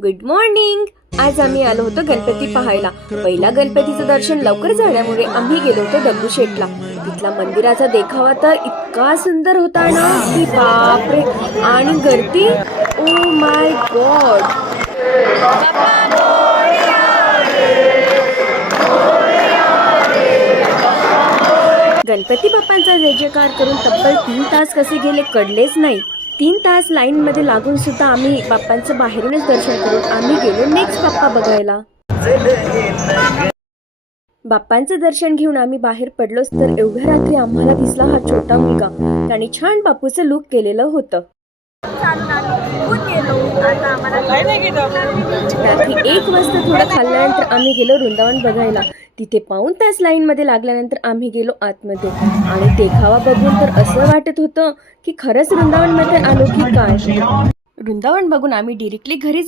Good morning. आज आम्ही आलो होतो गणपती पाहायला. पहिला गणपतीचं दर्शन लवकर झाल्यामुळे आम्ही गेलो होतो दगडूशेठला. तिथला मंदिराचा देखावा तर इतका सुंदर होता ना की बापरे. आणि गर्दी, ओ माय गॉड. गणपती बाप्पांचा जय जयकार करून तब्बल 3 तास कसे गेले कळलेच नाही. 3 तास लाईन मध्ये लागून सुद्धा आम्ही बाप्पांचं बाहेरूनच दर्शन करून आम्ही गेलो नेक्स्ट बाप्पा बघायला. बाप्पांचं दर्शन घेऊन आम्ही बाहेर पडलोच तर एवढ्या रात्री आम्हाला दिसला हा छोटा मुलगा. त्याने छान बापूचं लुक केलेलं होतं. रात्री 1 वाजता थोडं खाल्ल्यानंतर आम्ही गेलो वृंदावन बघायला. तिथे पाऊण तास लाईन मध्ये लागल्यानंतर आम्ही गेलो आतमध्ये आणि देखावा बघून तर असं वाटत होतं की खरंच वृंदावन मध्ये आलो की काय. वृंदावन बघून आम्ही डिरेक्टली घरी